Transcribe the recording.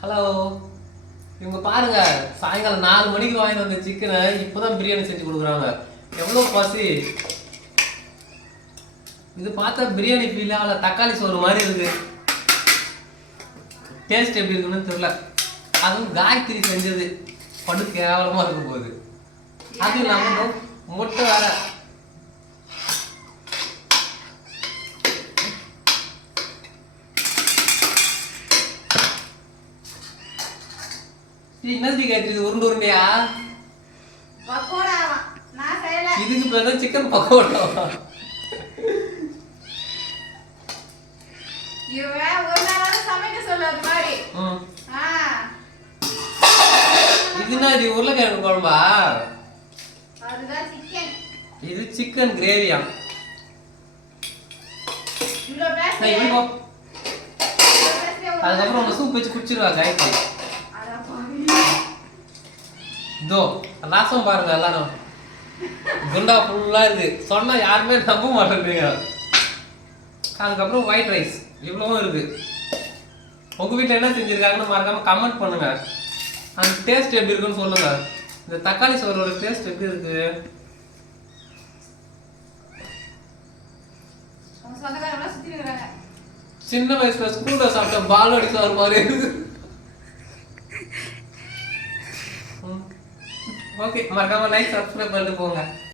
Hello, இவங்க பாருங்க, சாயங்காலம் 4 மணிக்கு வாங்கிட்டு வந்த சிக்கனை இப்போதான் பிரியாணி செஞ்சு கொடுக்குறாங்க. எவ்வளோ பசி! இது பார்த்தா பிரியாணி ஃபீல் ஆகல, தக்காளி சோறு மாதிரி இருக்கு. டேஸ்ட் எப்படி இருக்குன்னு தெரியல. அதுவும் காயத்ரி செஞ்சது படு கேவலமா இருக்கும் போது. அது இல்லாமல் முட்டை வேற. என்னது காயத்ரி, இது உருண்டு உருண்டையா? இதுக்கு பேர் சிக்கன் பக்கோடா. இதுனா இது உருளைக்கிழங்கு குழம்பா? இது சிக்கன் கிரேவியா? அதுக்கப்புறம் உங்க சூப் வச்சு குடிச்சிருவா காயத்ரி. இதோ ரசம் பாருங்க, எல்லாரும் குண்டா ஃபுல்லா இருக்கு. சொன்னா யாருமே நம்ப மாட்டேங்க. அதுக்கப்புறம் ஒயிட் ரைஸ் இவ்வளவும் இருக்கு. உங்க வீட்டில் என்ன செஞ்சிருக்காங்கன்னு மறக்காம கமெண்ட் பண்ணுங்க. அந்த டேஸ்ட் எப்படி இருக்குன்னு சொல்லுங்க. இந்த தக்காளி சோறோட டேஸ்ட் எப்படி இருக்கு? சின்ன வயசுல ஸ்கூல்ல சாப்பிட்ட பால்வாடி சோறு மாதிரி இருக்கு. ஓகே, மறக்காம லைக் சப்ஸ்கிரைப் பண்ணிட்டு போங்க.